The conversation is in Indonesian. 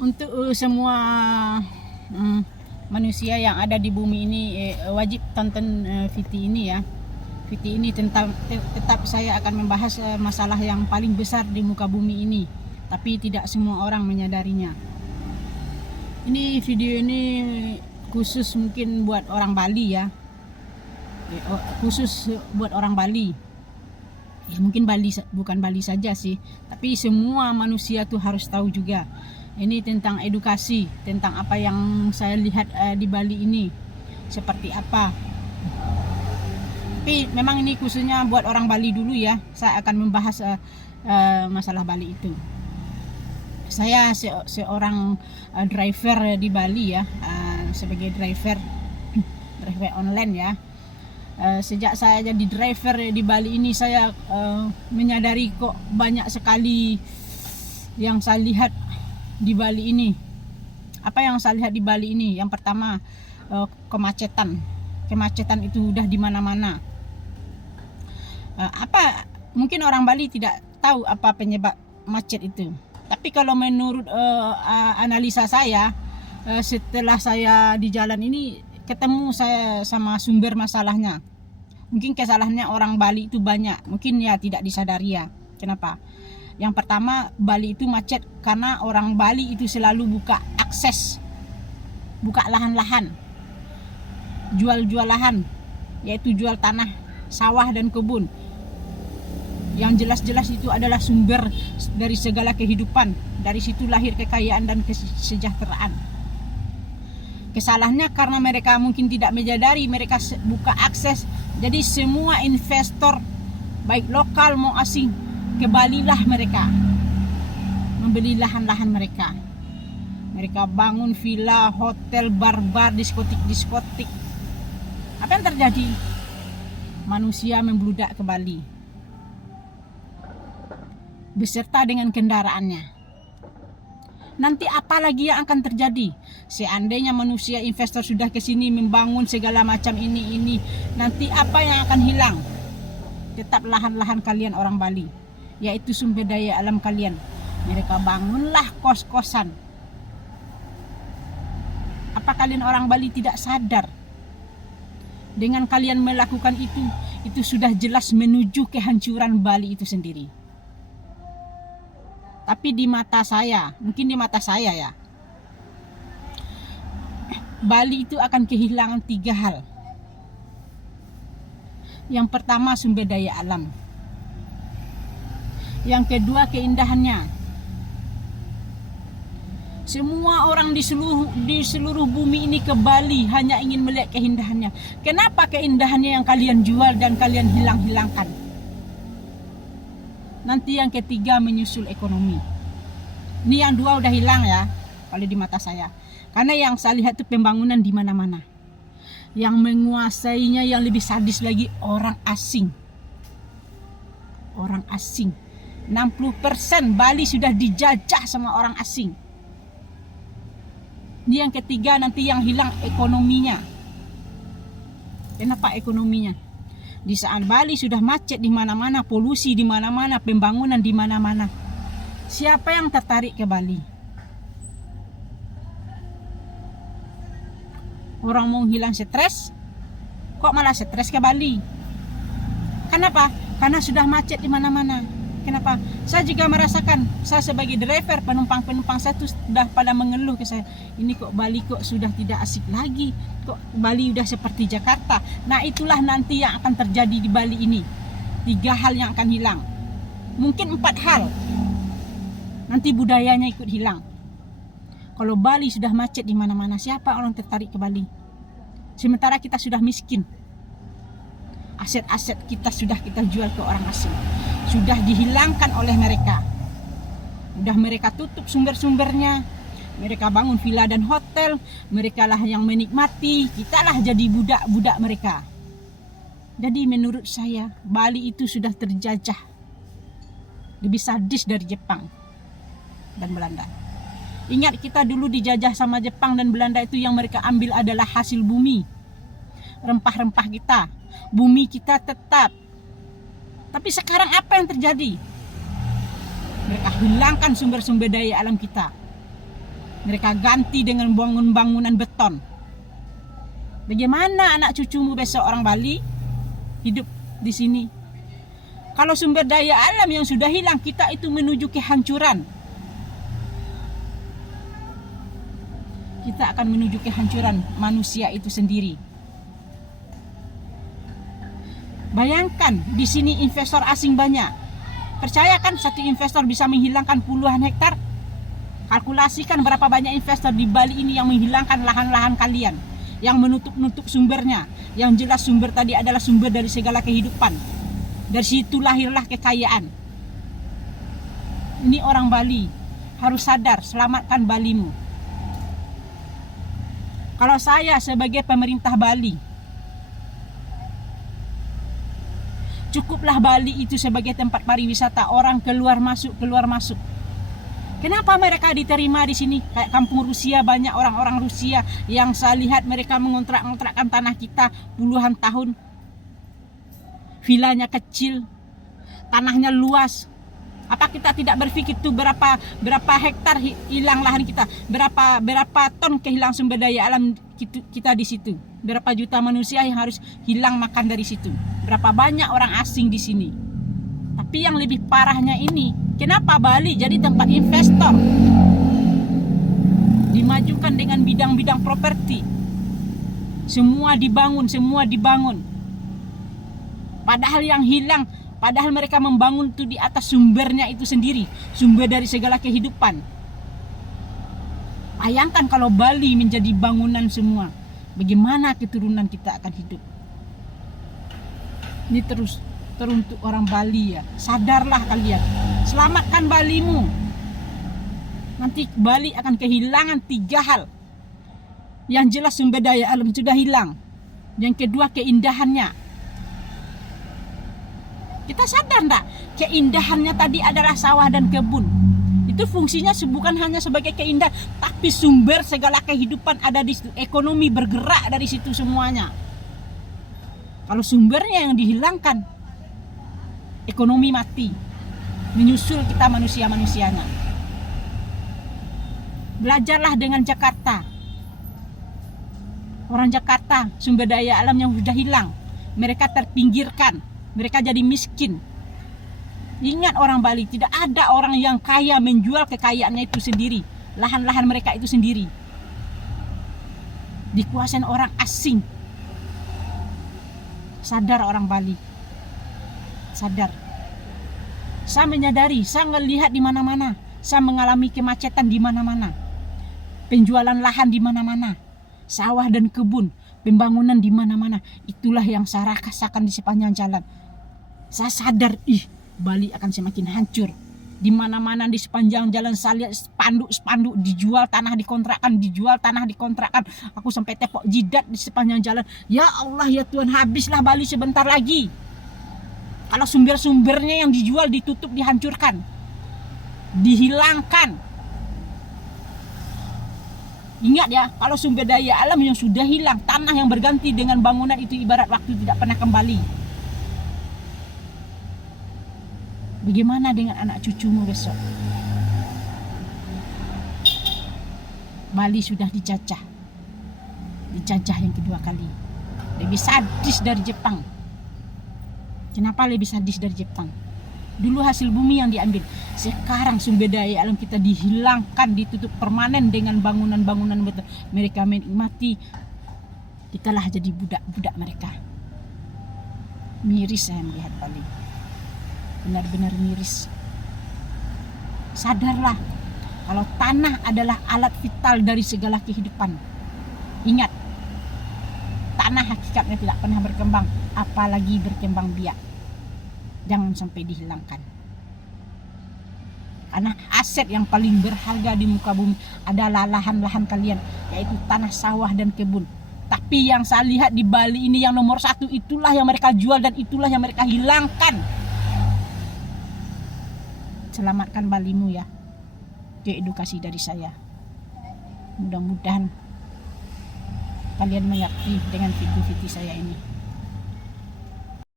Untuk semua manusia yang ada di bumi ini wajib tonton VT ini ya. VT ini tetap saya akan membahas masalah yang paling besar di muka bumi ini, tapi tidak semua orang menyadarinya. Ini video ini khusus mungkin buat orang Bali ya, khusus buat orang Bali. Ya mungkin Bali, bukan Bali saja sih, tapi semua manusia tuh harus tahu juga. Ini tentang edukasi, tentang apa yang saya lihat di Bali ini seperti apa. Tapi memang ini khususnya buat orang Bali dulu ya. Saya akan membahas masalah Bali itu. Saya seorang driver di Bali ya, sebagai driver online ya. Sejak saya jadi driver di Bali ini, saya menyadari kok banyak sekali yang saya lihat di Bali ini. Apa yang saya lihat di Bali ini? Yang pertama, kemacetan. Kemacetan itu udah di mana-mana. Mungkin orang Bali tidak tahu apa penyebab macet itu. Tapi kalau menurut analisa saya, setelah saya di jalan ini ketemu saya sama sumber masalahnya. Mungkin kesalahannya orang Bali itu banyak. Mungkin ya tidak disadari ya. Kenapa? Yang pertama, Bali itu macet karena orang Bali itu selalu buka akses, buka lahan-lahan, jual lahan, yaitu jual tanah, sawah dan kebun. Yang jelas-jelas itu adalah sumber dari segala kehidupan. Dari situ lahir kekayaan dan kesejahteraan. Kesalahannya karena mereka mungkin tidak menyadari, mereka buka akses. Jadi semua investor, baik lokal mau asing, ke Bali lah mereka membeli lahan-lahan mereka. Mereka bangun villa, hotel, bar-bar, diskotik. Apa yang terjadi? Manusia membludak ke Bali beserta dengan kendaraannya. Nanti apa lagi yang akan terjadi? Seandainya manusia investor sudah ke sini membangun segala macam ini, nanti apa yang akan hilang? Tetap lahan-lahan kalian orang Bali, yaitu sumber daya alam kalian. Mereka bangunlah kos-kosan. Apa kalian orang Bali tidak sadar? Dengan kalian melakukan itu sudah jelas menuju kehancuran Bali itu sendiri. Tapi di mata saya, mungkin di mata saya ya, Bali itu akan kehilangan 3 hal. Yang pertama, sumber daya alam. Yang kedua, keindahannya. Semua orang di seluruh bumi ini ke Bali hanya ingin melihat keindahannya. Kenapa keindahannya yang kalian jual dan kalian hilangkan? Nanti yang ketiga, menyusul ekonomi. Ini yang 2 udah hilang ya, kalau di mata saya. Karena yang saya lihat itu pembangunan di mana-mana. Yang menguasainya yang lebih sadis lagi, orang asing. Orang asing. 60% Bali sudah dijajah sama orang asing. Ini yang ketiga, nanti yang hilang ekonominya. Kenapa ekonominya? Di saat Bali sudah macet di mana-mana, polusi di mana-mana, pembangunan di mana-mana. Siapa yang tertarik ke Bali? Orang mau hilang stres, kok malah stres ke Bali? Kenapa? Karena sudah macet di mana-mana. Kenapa? Saya juga merasakan, saya sebagai driver, penumpang saya tuh sudah pada mengeluh ke saya. Ini kok Bali kok sudah tidak asik lagi. Kok Bali udah seperti Jakarta. Nah itulah nanti yang akan terjadi di Bali ini. 3 hal yang akan hilang. Mungkin 4 hal. Nanti budayanya ikut hilang. Kalau Bali sudah macet di mana-mana, siapa orang tertarik ke Bali? Sementara kita sudah miskin. Aset-aset kita sudah kita jual ke orang asing. Sudah dihilangkan oleh mereka. Sudah mereka tutup sumber-sumbernya. Mereka bangun villa dan hotel. Mereka lah yang menikmati. Kita lah jadi budak-budak mereka. Jadi menurut saya, Bali itu sudah terjajah. Lebih sadis dari Jepang dan Belanda. Ingat, kita dulu dijajah sama Jepang dan Belanda, itu yang mereka ambil adalah hasil bumi. Rempah-rempah kita. Bumi kita tetap. Tapi sekarang apa yang terjadi? Mereka hilangkan sumber-sumber daya alam kita. Mereka ganti dengan bangunan beton. Bagaimana anak cucumu besok orang Bali hidup di sini? Kalau sumber daya alam yang sudah hilang, kita itu menuju kehancuran. Kita akan menuju kehancuran manusia itu sendiri. Bayangkan di sini investor asing banyak. Percayakan satu investor bisa menghilangkan puluhan hektar? Kalkulasikan berapa banyak investor di Bali ini yang menghilangkan lahan-lahan kalian, yang menutup-nutup sumbernya, yang jelas sumber tadi adalah sumber dari segala kehidupan. Dari situ lahirlah kekayaan. Ini orang Bali harus sadar, selamatkan Balimu. Kalau saya sebagai pemerintah Bali, cukuplah Bali itu sebagai tempat pariwisata, orang keluar masuk. Kenapa mereka diterima di sini? Kayak kampung Rusia, banyak orang-orang Rusia yang saya lihat mereka mengontrakkan tanah kita puluhan tahun. Vilanya kecil, tanahnya luas. Apa kita tidak berpikir tuh berapa hektar hilang lahan kita, berapa ton kehilangan sumber daya alam kita di situ, berapa juta manusia yang harus hilang makan dari situ, berapa banyak orang asing di sini. Tapi yang lebih parahnya ini, kenapa Bali jadi tempat investor? Dimajukan dengan bidang-bidang properti. Semua dibangun. Padahal yang hilang, padahal mereka membangun itu di atas sumbernya itu sendiri, sumber dari segala kehidupan. Bayangkan kalau Bali menjadi bangunan semua, bagaimana keturunan kita akan hidup? Ini teruntuk orang Bali ya. Sadarlah kalian, selamatkan Balimu. Nanti Bali akan kehilangan 3 hal. Yang jelas sumber daya alam sudah hilang. Yang kedua keindahannya. Kita sadar enggak? Keindahannya tadi adalah sawah dan kebun. Itu fungsinya bukan hanya sebagai keindahan, tapi sumber segala kehidupan ada di situ. Ekonomi bergerak dari situ semuanya. Kalau sumbernya yang dihilangkan, ekonomi mati. Menyusul kita manusia-manusianya. Belajarlah dengan Jakarta. Orang Jakarta sumber daya alam yang sudah hilang, mereka terpinggirkan, mereka jadi miskin. Ingat orang Bali, tidak ada orang yang kaya menjual kekayaannya itu sendiri, lahan-lahan mereka itu sendiri. Dikuasai orang asing. Sadar orang Bali, sadar. Saya menyadari, saya melihat di mana-mana, saya mengalami kemacetan di mana-mana, penjualan lahan di mana-mana, sawah dan kebun, pembangunan di mana-mana. Itulah yang saya rasakan di sepanjang jalan. Saya sadar, Bali akan semakin hancur. Di mana-mana di sepanjang jalan saya lihat spanduk dijual tanah dikontrakan. Aku sampai tepok jidat di sepanjang jalan. Ya Allah ya Tuhan, habislah Bali sebentar lagi. Kalau sumber-sumbernya yang dijual, ditutup, dihancurkan, dihilangkan. Ingat ya, kalau sumber daya alam yang sudah hilang, tanah yang berganti dengan bangunan itu ibarat waktu tidak pernah kembali. Bagaimana dengan anak cucumu besok? Bali sudah dijajah yang kedua kali. Lebih sadis dari Jepang. Kenapa lebih sadis dari Jepang? Dulu hasil bumi yang diambil, sekarang sumber daya alam kita dihilangkan, ditutup permanen dengan bangunan-bangunan beton. Mereka menikmati, kitalah jadi budak-budak mereka. Miris saya melihat Bali. Benar-benar miris. Sadarlah, kalau tanah adalah alat vital dari segala kehidupan. Ingat, tanah hakikatnya tidak pernah berkembang, apalagi berkembang biak. Jangan sampai dihilangkan. Karena aset yang paling berharga di muka bumi adalah lahan-lahan kalian, yaitu tanah sawah dan kebun. Tapi yang saya lihat di Bali ini yang nomor 1, itulah yang mereka jual dan itulah yang mereka hilangkan. Selamatkan Balimu ya. Itu edukasi dari saya. Mudah-mudahan kalian mengerti dengan video-video saya ini.